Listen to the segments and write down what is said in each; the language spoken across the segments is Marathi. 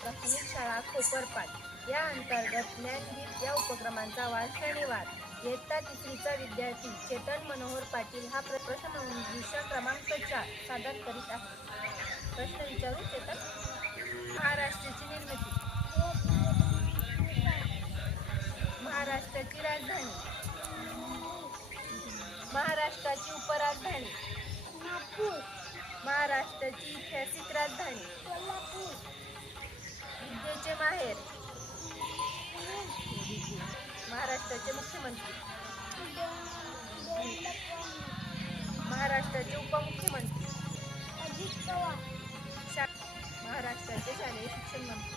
प्राथमिक शाळा खोपरपाट. या अंतर्गत ज्ञानदीप या उपक्रमांचा वार शनिवार. इयत्ता तिसरीचा विद्यार्थी चेतन मनोहर पाटील हा प्र- प्रश्न मंजुषा क्रमांक चार सादर करीत आहे. प्रश्न विचारू चेतन. महाराष्ट्राची राजधानी महाराष्ट्राची उपराजधानी. महाराष्ट्राची ऐतिहासिक राजधानी. विद्येचे माहेर. महाराष्ट्राचे मुख्यमंत्री. महाराष्ट्राचे उपमुख्यमंत्री. शा- महाराष्ट्राचे शालेय शिक्षण मंत्री.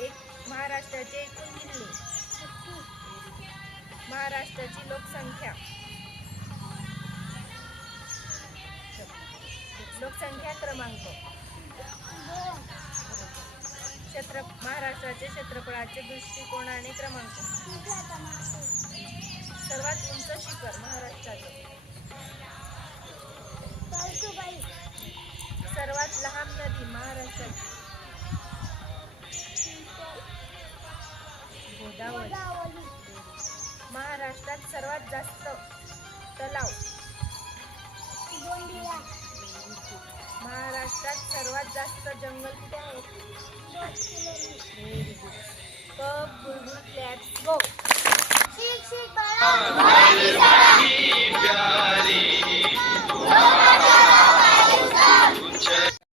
एक महाराष्ट्राचे एकूण जिल्हे. महाराष्ट्राची लोकसंख्या. लोकसंख्या क्रमांक. क्षेत्र महाराष्ट्राचे क्षेत्रफळाचे दृष्टिकोनाने क्रमांक. सर्वात उंच शिखर महाराष्ट्राचं. सर्वात लहान नदी महाराष्ट्राची. गोदावरी. महाराष्ट्रात सर्वात जास्त तलाव. महाराष्ट्रात सर्वात जास्त जंगल कुठे आहे. Cup Bulbul let's go